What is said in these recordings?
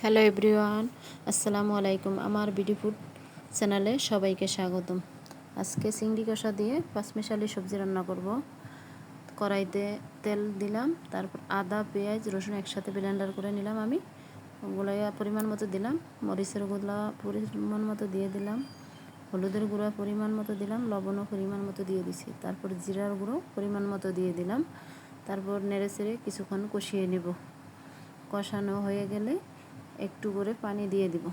Hello everyone, আসসালামু আলাইকুম। আমার বিডি ফুড চ্যানেলে সবাইকে স্বাগতম। আজকে চিংড়ি কষা দিয়ে পাঁচমিশালি সবজি রান্না করব। কড়াইতে তেল দিলাম, তারপর আদা পেঁয়াজ রসুন একসাথে ব্লেন্ডার করে নিলাম। আমি ওগুলা পরিমাণ মতো দিলাম, মরিচের গুঁড়া পরিমাণ মতো দিয়ে দিলাম, হলুদের গুঁড়া পরিমাণ মতো দিলাম, লবণও পরিমাণ মতো দিয়ে দিছি। তারপর জিরার গুঁড়ো পরিমাণ মতো দিয়ে দিলাম। তারপর নেড়ে চেড়ে কিছুক্ষণ কষিয়ে নেব। কষানো হয়ে গেলে একটু করে পানি দিয়ে দিব।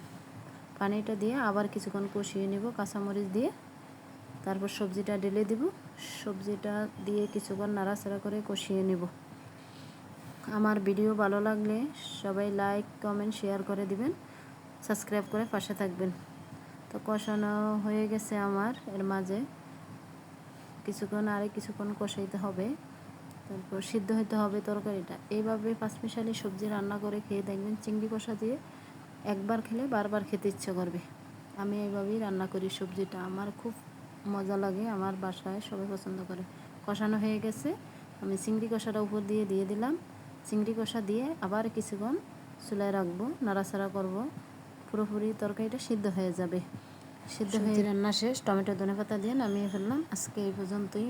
পানিটা দিয়ে আবার কিছুক্ষণ কষিয়ে নেব কাঁচামরিচ দিয়ে। তারপর সবজিটা ঢেলে দিব। সবজিটা দিয়ে কিছুক্ষণ নাড়াচাড়া করে কষিয়ে নেব। আমার ভিডিও ভালো লাগলে সবাই লাইক কমেন্ট শেয়ার করে দিবেন, সাবস্ক্রাইব করে পাশে থাকবেন। তো কষানো হয়ে গেছে আমার, এর মাঝে কিছুক্ষণ কষাইতে হবে। তারপর সিদ্ধ হতে হবে তরকারিটা। এইভাবে পাঁচমিশালি সবজি রান্না করে খেয়ে দেখবেন, চিংড়ি কষা দিয়ে একবার খেলে বারবার খেতে ইচ্ছে করবে। আমি এইভাবেই রান্না করি সবজিটা, আমার খুব মজা লাগে, আমার বাসায় সবাই পছন্দ করে। কষানো হয়ে গেছে, আমি চিংড়ি কষাটা উপর দিয়ে দিলাম। চিংড়ি কষা দিয়ে আবার কিছুক্ষণ চুলায় রাখবো, নাড়াচাড়া করব, পুরোপুরি তরকারিটা সিদ্ধ হয়ে যাবে। সিদ্ধ হয়ে রান্না শেষ, টমেটো ধনেপাতা দিয়ে নামিয়ে ফেললাম। আজকে এই পর্যন্তই।